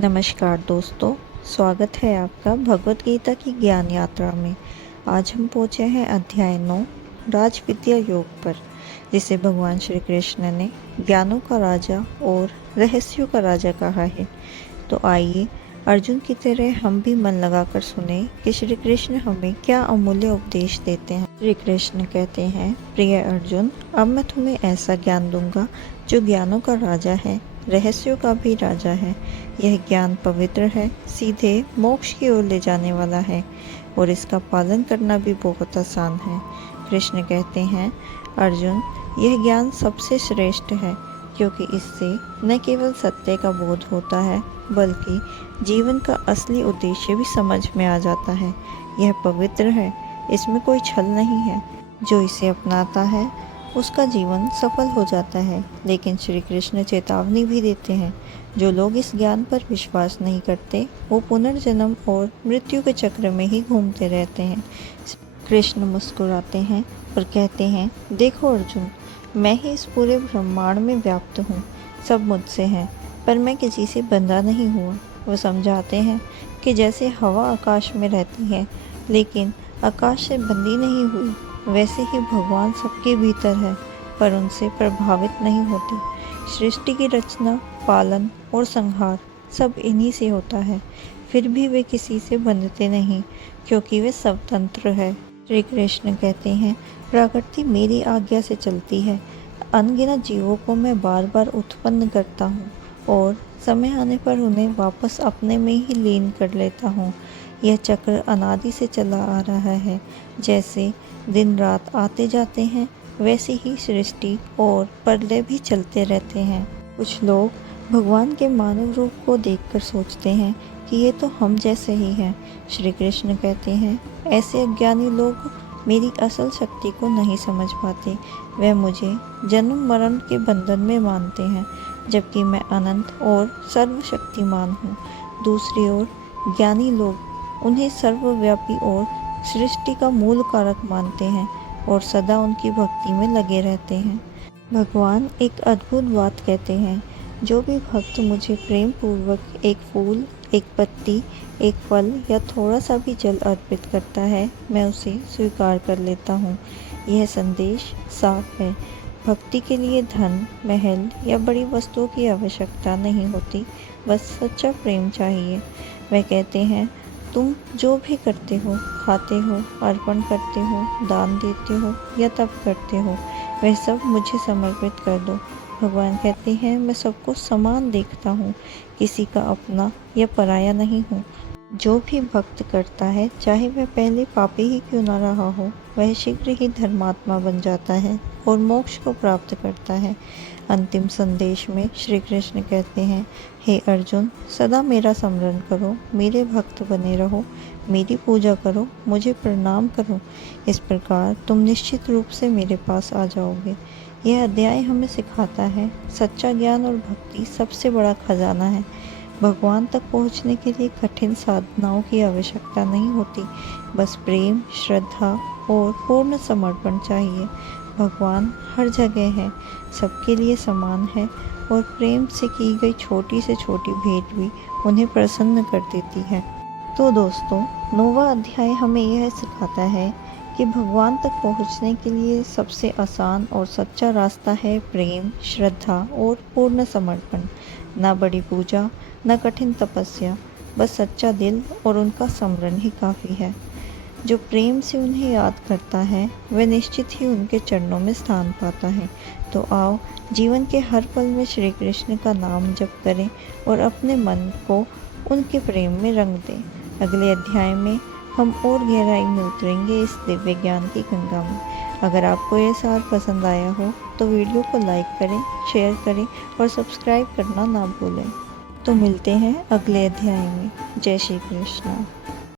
नमस्कार दोस्तों, स्वागत है आपका भगवत गीता की ज्ञान यात्रा में। आज हम पहुँचे हैं अध्याय 9 राजविद्या योग पर, जिसे भगवान श्री कृष्ण ने ज्ञानों का राजा और रहस्यों का राजा कहा है। तो आइए अर्जुन की तरह हम भी मन लगाकर सुने कि श्री कृष्ण हमें क्या अमूल्य उपदेश देते हैं। श्री कृष्ण कहते हैं, प्रिय अर्जुन, अब मैं तुम्हें ऐसा ज्ञान दूंगा जो ज्ञानों का राजा है, रहस्यों का भी राजा है। यह ज्ञान पवित्र है, सीधे मोक्ष की ओर ले जाने वाला है और इसका पालन करना भी बहुत आसान है। कृष्ण कहते हैं, अर्जुन, यह ज्ञान सबसे श्रेष्ठ है, क्योंकि इससे न केवल सत्य का बोध होता है बल्कि जीवन का असली उद्देश्य भी समझ में आ जाता है। यह पवित्र है, इसमें कोई छल नहीं है। जो इसे अपनाता है उसका जीवन सफल हो जाता है। लेकिन श्री कृष्ण चेतावनी भी देते हैं, जो लोग इस ज्ञान पर विश्वास नहीं करते वो पुनर्जन्म और मृत्यु के चक्र में ही घूमते रहते हैं। कृष्ण मुस्कुराते हैं और कहते हैं, देखो अर्जुन, मैं ही इस पूरे ब्रह्मांड में व्याप्त हूँ। सब मुझसे हैं, पर मैं किसी से बंधा नहीं हुआ। वो समझाते हैं कि जैसे हवा आकाश में रहती है लेकिन आकाश से बंधी नहीं हुई, वैसे ही भगवान सबके भीतर है पर उनसे प्रभावित नहीं होते। सृष्टि की रचना, पालन और संहार सब इन्हीं से होता है, फिर भी वे किसी से बंधते नहीं, क्योंकि वे स्वतंत्र है। श्री कृष्ण कहते हैं, प्रकृति मेरी आज्ञा से चलती है। अनगिनत जीवों को मैं बार बार उत्पन्न करता हूँ और समय आने पर उन्हें वापस अपने में ही लीन कर लेता हूँ। यह चक्र अनादि से चला आ रहा है। जैसे दिन रात आते जाते हैं, वैसे ही सृष्टि और प्रलय भी चलते रहते हैं। कुछ लोग भगवान के मानव रूप को देखकर सोचते हैं कि ये तो हम जैसे ही हैं। श्री कृष्ण कहते हैं, ऐसे अज्ञानी लोग मेरी असल शक्ति को नहीं समझ पाते। वह मुझे जन्म मरण के बंधन में मानते हैं, जबकि मैं अनंत और सर्वशक्तिमान हूँ। दूसरी ओर ज्ञानी लोग उन्हें सर्वव्यापी और सृष्टि का मूल कारक मानते हैं और सदा उनकी भक्ति में लगे रहते हैं। भगवान एक अद्भुत बात कहते हैं, जो भी भक्त मुझे प्रेम पूर्वक एक फूल, एक पत्ती, एक फल या थोड़ा सा भी जल अर्पित करता है, मैं उसे स्वीकार कर लेता हूँ। यह संदेश साफ है। भक्ति के लिए धन, महल या बड़ी वस्तुओं की आवश्यकता नहीं होती, बस सच्चा प्रेम चाहिए। वह कहते हैं, तुम जो भी करते हो, खाते हो, अर्पण करते हो, दान देते हो या तप करते हो, वह सब मुझे समर्पित कर दो। भगवान कहते हैं, मैं सबको समान देखता हूँ, किसी का अपना या पराया नहीं हूँ। जो भी भक्त करता है, चाहे वह पहले पापी ही क्यों न रहा हो, वह शीघ्र ही धर्मात्मा बन जाता है और मोक्ष को प्राप्त करता है। अंतिम संदेश में श्री कृष्ण कहते हैं, हे अर्जुन, सदा मेरा स्मरण करो, मेरे भक्त बने रहो, मेरी पूजा करो, मुझे प्रणाम करो। इस प्रकार तुम निश्चित रूप से मेरे पास आ जाओगे। यह अध्याय हमें सिखाता है, सच्चा ज्ञान और भक्ति सबसे बड़ा खजाना है। भगवान तक पहुंचने के लिए कठिन साधनाओं की आवश्यकता नहीं होती, बस प्रेम, श्रद्धा और पूर्ण समर्पण चाहिए। भगवान हर जगह है, सबके लिए समान है और प्रेम से की गई छोटी से छोटी भेंट भी उन्हें प्रसन्न कर देती है। तो दोस्तों, 9वां अध्याय हमें यह सिखाता है कि भगवान तक पहुंचने के लिए सबसे आसान और सच्चा रास्ता है प्रेम, श्रद्धा और पूर्ण समर्पण। न बड़ी पूजा, न कठिन तपस्या, बस सच्चा दिल और उनका स्मरण ही काफ़ी है। जो प्रेम से उन्हें याद करता है, वह निश्चित ही उनके चरणों में स्थान पाता है। तो आओ, जीवन के हर पल में श्री कृष्ण का नाम जप करें और अपने मन को उनके प्रेम में रंग दें। अगले अध्याय में हम और गहराई में उतरेंगे इस दिव्य ज्ञान की गंगा में। अगर आपको ये सार पसंद आया हो तो वीडियो को लाइक करें, शेयर करें और सब्सक्राइब करना ना भूलें। तो मिलते हैं अगले अध्याय में। जय श्री कृष्ण।